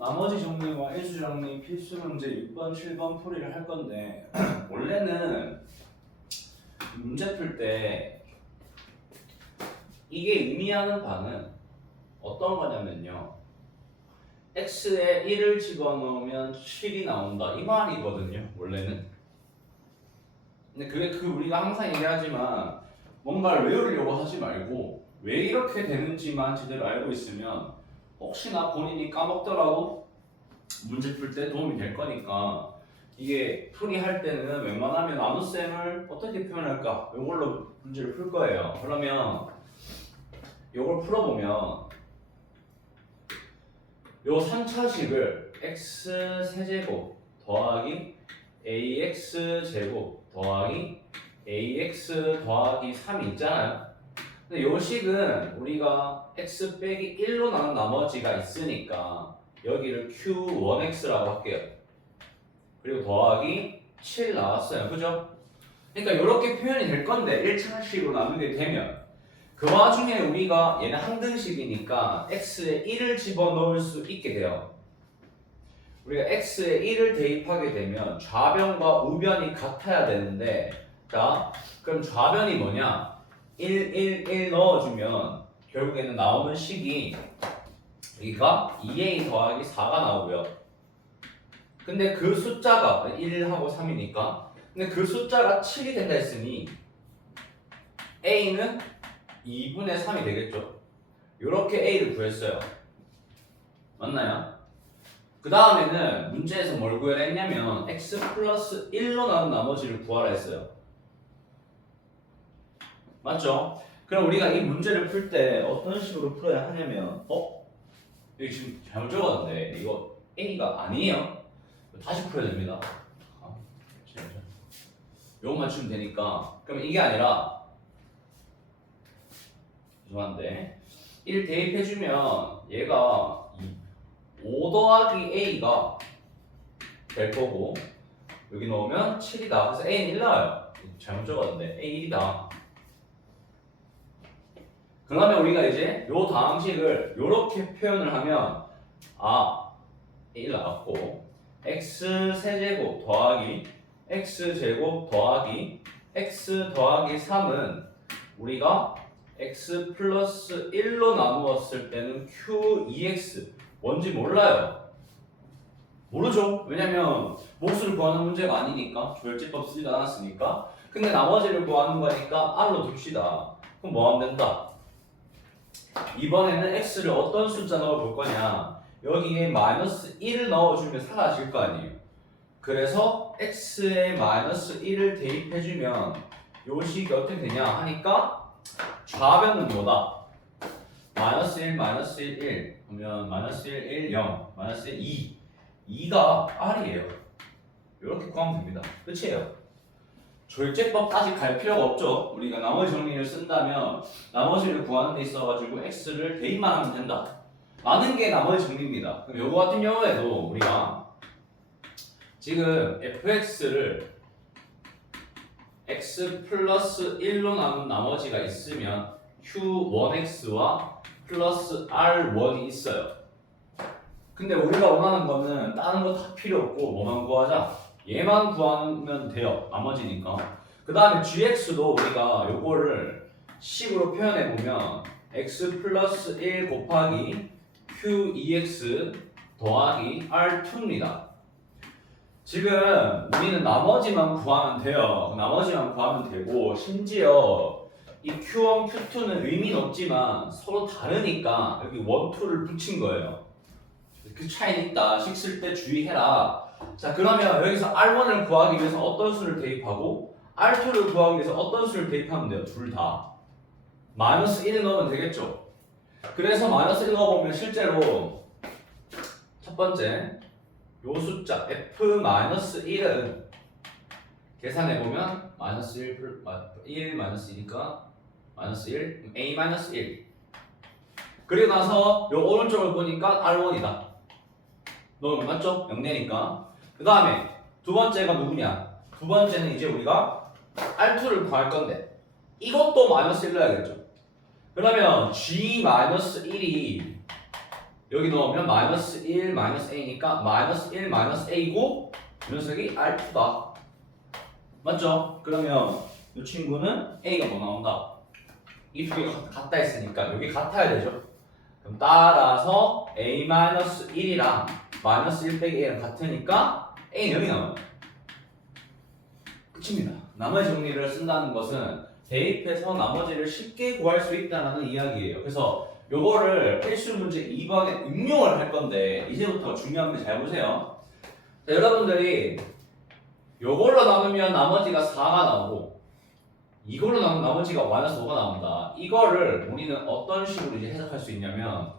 나머지 정리와 일수 정리 필수 문제 6번, 7번 풀이를 할 건데 원래는 문제 풀 때 이게 의미하는 바는 어떤 거냐면요. x에 1을 집어넣으면 7이 나온다 이 말이거든요. 원래는. 근데 그게 우리가 항상 얘기하지만 뭔가를 외우려고 하지 말고 왜 이렇게 되는지만 제대로 알고 있으면 혹시나 본인이 까먹더라도 문제 풀 때 도움이 될 거니까 이게 풀이할 때는 웬만하면 나눗셈을 어떻게 표현할까? 이걸로 문제를 풀 거예요. 그러면 이걸 풀어보면 요 3차식을 x 세제곱 더하기 ax 제곱 더하기 ax 더하기 3이 있잖아요. 근데 요 식은 우리가 x 빼기 1로 나눈 나머지가 있으니까 여기를 q1x라고 할게요. 그리고 더하기 7 나왔어요. 그죠? 그러니까 이렇게 표현이 될 건데 1차식으로 나누게 되면 그 와중에 우리가 얘는 항등식이니까 x에 1을 집어넣을 수 있게 돼요. 우리가 x에 1을 대입하게 되면 좌변과 우변이 같아야 되는데 자 그럼 좌변이 뭐냐? 1, 1, 1 넣어주면 결국에는 나오는 식이 여기가 2a 더하기 4가 나오고요. 근데 그 숫자가 1하고 3이니까 근데 그 숫자가 7이 된다 했으니 a는 2분의 3이 되겠죠. 이렇게 a를 구했어요. 맞나요? 그 다음에는 문제에서 뭘 구하라 했냐면 x 플러스 1로 나눈 나머지를 구하라 했어요. 맞죠? 그럼 우리가 이 문제를 풀 때 어떤 식으로 풀어야 하냐면 여기 지금 잘못 적었는데 이거 a가 아니에요. 다시 풀어야 됩니다. 요것만 치면 되니까 그럼 이게 아니라 죄송한데 1 대입해주면 얘가 5 더하기 a가 될 거고 여기 넣으면 7이다. 그래서 a는 1 나와요. 잘못 적었는데 a 1이다. 그러면 우리가 이제 요 다항식을 요렇게 표현을 하면 1 나왔고 x 세제곱 더하기 x 제곱 더하기 x 더하기 3은 우리가 x 플러스 1로 나누었을 때는 q2x 뭔지 몰라요. 모르죠. 왜냐면 몫을 구하는 문제가 아니니까 조열제법 쓰지도 않았으니까. 근데 나머지를 구하는 거니까 r로 둡시다. 그럼 뭐 하면 된다? 이번에는 x를 어떤 숫자 넣어볼 거냐? 여기에 마이너스 1을 넣어주면 사라질 거 아니에요. 그래서 x에 마이너스 1을 대입해주면 요 식이 어떻게 되냐 하니까 좌변은 뭐다? 마이너스 1, 마이너스 1, 1 그러면 마이너스 1, 1, 0 마이너스 1, 2 2가 r이에요. 이렇게 구하면 됩니다. 끝이에요. 절제법 아직 갈 필요가 없죠. 우리가 나머지 정리를 쓴다면 나머지를 구하는 데 있어가지고 x를 대입만 하면 된다 라는 게 나머지 정리입니다. 그럼 요거 같은 경우에도 우리가 지금 fx를 x 플러스 1로 나눈 나머지가 있으면 q1x와 플러스 r1이 있어요. 근데 우리가 원하는 거는 다른 거 다 필요 없고 뭐만 구하자? 얘만 구하면 돼요. 나머지니까. 그 다음에 gx도 우리가 요거를 식으로 표현해 보면 x 플러스 1 곱하기 q2x 더하기 r2입니다. 지금 우리는 나머지만 구하면 돼요. 나머지만 구하면 되고 심지어 이 q1, q2는 의미는 없지만 서로 다르니까 여기 1, 2를 붙인 거예요. 그 차이는 있다. 식 쓸 때 주의해라. 자 그러면 여기서 R1을 구하기 위해서 어떤 수를 대입하고 R2를 구하기 위해서 어떤 수를 대입하면 돼요? 둘 다 마이너스 1을 넣으면 되겠죠. 그래서 마이너스 1 넣어보면 실제로 첫 번째 요 숫자 f-1은 계산해보면 마이너스 1 마이너스 2니까 마이너스 1 a 마이너스 1 그리고 나서 요 오른쪽을 보니까 R1이다 넣으면 맞죠? 0내니까 그 다음에 두 번째가 누구냐? 두 번째는 이제 우리가 R2를 구할 건데 이것도 마이너스 1 넣어야겠죠. 그러면 G-1이 여기 넣으면 마이너스 1 마이너스 a니까 마이너스 1 마이너스 a고 이 녀석이 R2다. 맞죠? 그러면 이 친구는 a가 뭐 나온다? 이 두 개가 같다 했으니까 여기 같아야 되죠. 그럼 따라서 a 마이너스 1이랑 마이너스 1 빼기 a랑 같으니까 a는 0이 나와요. 끝입니다. 나머지 정리를 쓴다는 것은 대입해서 나머지를 쉽게 구할 수 있다는 이야기예요. 그래서 요거를 필수 문제 2번에 응용을 할 건데 이제부터 중요한데 잘 보세요. 자, 여러분들이 요걸로 나누면 나머지가 4가 나오고 이걸로 나누면 나머지가 마이너스 5가 나온다. 이거를 우리는 어떤 식으로 이제 해석할 수 있냐면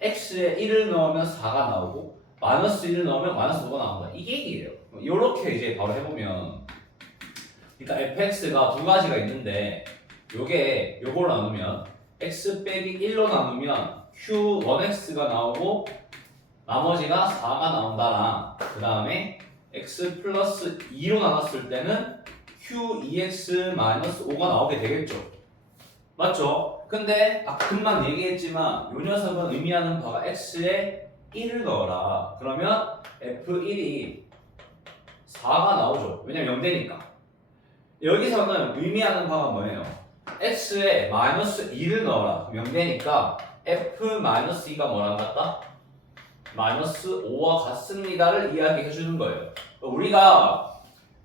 x에 1을 넣으면 4가 나오고 마이너스 1을 넣으면 마이너스 5가 나온다. 이게 얘기예요. 요렇게 이제 바로 해보면 그러니까 fx가 두 가지가 있는데 요걸로 나누면 x 빼기 1로 나누면 q1x가 나오고 나머지가 4가 나온다랑 그 다음에 x 플러스 2로 나눴을 때는 q2x 마이너스 5가 나오게 되겠죠. 맞죠? 근데 금방 얘기했지만 요 녀석은 의미하는 바가 x에 1을 넣어라. 그러면 f1이 4가 나오죠. 왜냐면 0대니까. 여기서는 의미하는 바가 뭐예요? x에 마이너스 2를 넣어라. 그럼 0대니까 f-2가 뭐랑 같다? 마이너스 5와 같습니다를 이야기해 주는 거예요. 우리가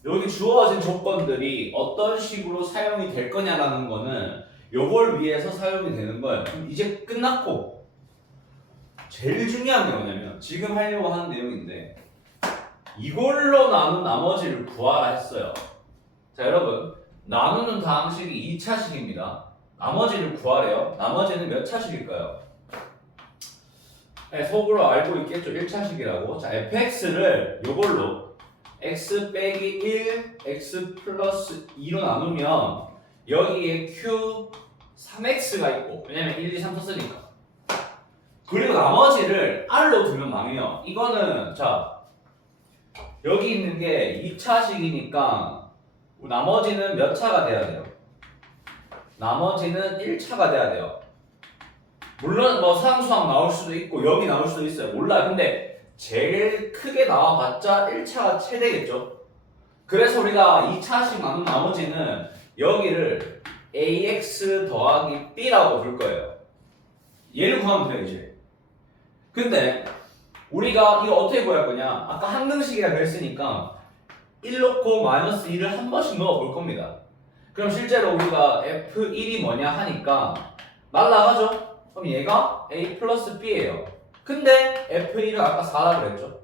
여기 주어진 조건들이 어떤 식으로 사용이 될 거냐라는 거는 요걸 위해서 사용이 되는 거예요. 그럼 이제 끝났고 제일 중요한 게 뭐냐면 지금 하려고 하는 내용인데 이걸로 나눈 나머지를 구하라 했어요. 자 여러분 나누는 다항식이 2차식입니다. 나머지를 구하래요. 나머지는 몇 차식일까요? 네, 속으로 알고 있겠죠. 1차식이라고. 자 fx를 요걸로 x 빼기 1 x 플러스 2로 나누면 여기에 q 3x가 있고 왜냐면 1, 2, 3 썼으니까 그리고 나머지를 r로 두면 망해요. 이거는 자 여기 있는 게 2차식이니까 나머지는 몇 차가 돼야 돼요? 나머지는 1차가 돼야 돼요. 물론 뭐 상수항 나올 수도 있고 여기 나올 수도 있어요. 몰라요. 근데 제일 크게 나와봤자 1차가 최대겠죠. 그래서 우리가 2차식 나눈 나머지는 여기를 ax 더하기 b라고 볼 거예요. 얘를 구하면 돼요 이제. 근데 우리가 이거 어떻게 구할 거냐? 아까 항등식이라 그랬으니까 1 넣고 마이너스 2를 한 번씩 넣어 볼 겁니다. 그럼 실제로 우리가 f1이 뭐냐 하니까 날라가죠? 그럼 얘가 a 플러스 b예요. 근데 f1은 아까 4라 그랬죠?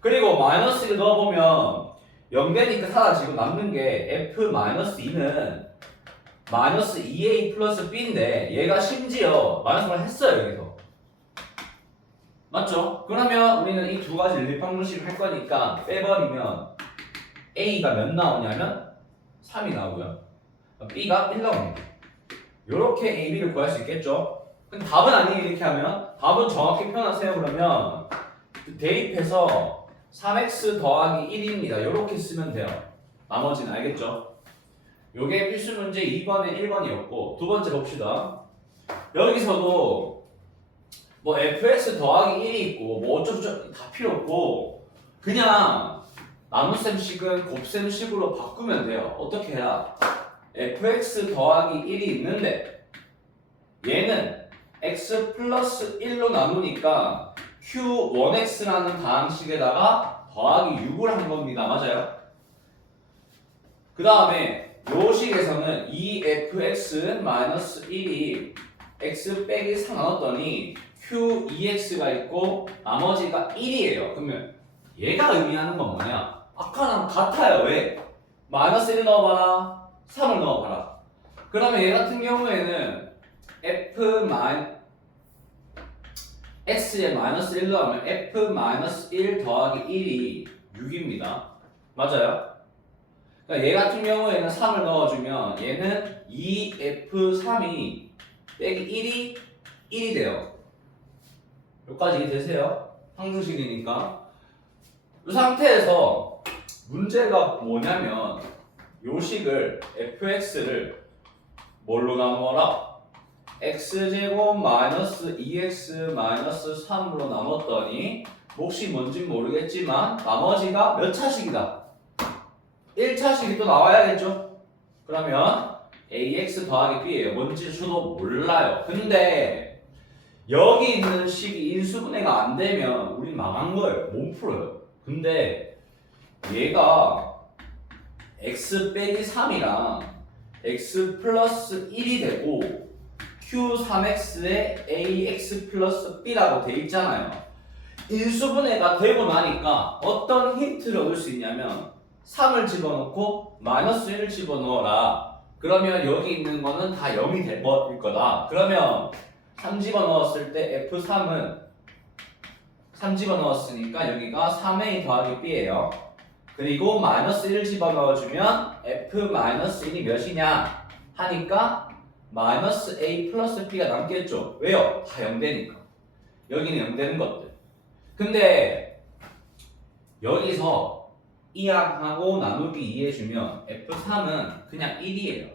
그리고 마이너스 1을 넣어보면 0되니까 사라지고 남는 게 f-2는 마이너스 2a 플러스 b인데 얘가 심지어 마이너스를 했어요 여기서. 맞죠? 그러면 우리는 이 두 가지 일방정식을 할 거니까 빼버리면 a가 몇 나오냐면 3이 나오고요. b가 1 나옵니다. 요렇게 a, b를 구할 수 있겠죠? 근데 답은 아니에요. 이렇게 하면 답은 정확히 표현하세요. 그러면 대입해서 3x 더하기 1입니다. 요렇게 쓰면 돼요. 나머지는 알겠죠? 요게 필수 문제 2번에 1번이었고 두 번째 봅시다. 여기서도 뭐 fx 더하기 1이 있고 뭐 어쩌고저쩌고 다 필요 없고 그냥 나눗셈식은 곱셈식으로 바꾸면 돼요. 어떻게 해야? fx 더하기 1이 있는데 얘는 x 플러스 1로 나누니까 q1x라는 다항식에다가 더하기 6을 한 겁니다. 맞아요? 그 다음에 요 식에서는 2fx-1이 x 빼기 4 나눴더니 q2x가 있고 나머지가 1이에요. 그러면 얘가 의미하는 건 뭐냐? 아까랑 같아요. 왜? 마이너스 1 넣어봐라. 3을 넣어봐라. 그러면 얘 같은 경우에는 x에 마이너스 1 넣으면 f-1 더하기 1이 6입니다. 맞아요? 그러니까 얘 같은 경우에는 3을 넣어주면 얘는 2f3이 빼기 1이 돼요. 여기까지 이해되세요? 항등식이니까. 이 상태에서 문제가 뭐냐면 요 식을 fx를 뭘로 나누어라? x제곱 마이너스 2x 마이너스 3으로 나눴더니 몫이 뭔진 모르겠지만 나머지가 몇 차식이다? 1차식이 또 나와야겠죠? 그러면 ax 더하기 b예요. 뭔지 저도 몰라요. 근데 여기 있는 식이 인수분해가 안 되면 우린 망한 거예요. 못 풀어요. 근데 얘가 x 빼기 3이랑 x 플러스 1이 되고 q3x에 ax 플러스 b라고 돼 있잖아요. 인수분해가 되고 나니까 어떤 힌트를 얻을 수 있냐면 3을 집어넣고 마이너스 1을 집어넣어라. 그러면 여기 있는 거는 다 0이 될 거다. 그러면 3 집어넣었을 때 F3은 3 집어넣었으니까 여기가 3A 더하기 B예요. 그리고 마이너스 1을 집어넣어주면 F-1이 몇이냐 하니까 마이너스 A 플러스 B가 남겠죠. 왜요? 다 0되니까. 여기는 0 되는 것들. 근데 여기서 이항하고 나누기 2 해주면 F3은 그냥 1이에요.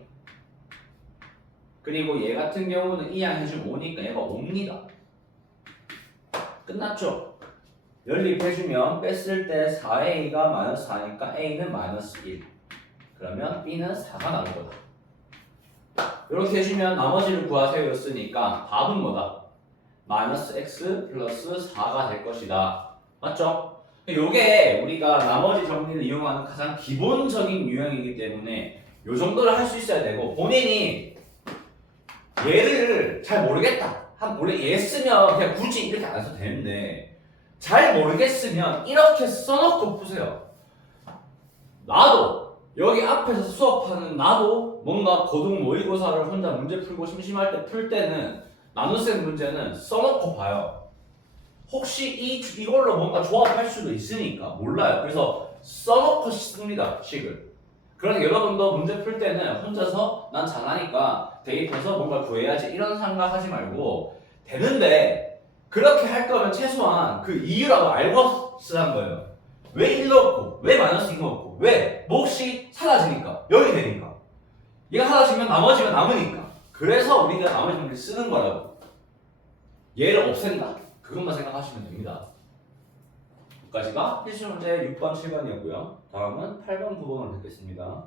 그리고 얘 같은 경우는 이항해주면 5니까 얘가 5입니다. 끝났죠? 연립해주면 뺐을 때 4a가 마이너스 4니까 a는 마이너스 1. 그러면 b는 4가 나올 거다. 이렇게 해주면 나머지를 구하세요 였으니까 답은 뭐다? 마이너스 x 플러스 4가 될 것이다. 맞죠? 요게 우리가 나머지 정리를 이용하는 가장 기본적인 유형이기 때문에 요 정도를 할 수 있어야 되고 본인이 얘를 잘 모르겠다. 원래 얘 쓰면 그냥 굳이 이렇게 안 써도 되는데 잘 모르겠으면 이렇게 써놓고 푸세요. 나도 여기 앞에서 수업하는 나도 뭔가 고등 모의고사를 혼자 문제 풀고 심심할 때 풀 때는 나눗셈 문제는 써놓고 봐요. 혹시 이걸로 뭔가 조합할 수도 있으니까 몰라요. 그래서 써놓고 씁니다. 식을. 그러니까 여러분도 문제 풀 때는 혼자서 난 잘하니까 대입해서 뭔가 구해야지 이런 생각하지 말고 되는데 그렇게 할 거면 최소한 그 이유라도 알고 쓰란 거예요. 왜 1 넣었고 왜 마이너스 2 넣었고 왜 몫이 사라지니까 0이 되니까 얘가 사라지면 나머지가 남으니까 그래서 우리가 나머지 문제 쓰는 거라고. 얘를 없앤다. 그것만 생각하시면 됩니다. 여기까지가 필수 문제 6번, 7번이었고요. 다음은 8번, 9번으로 뵙겠습니다.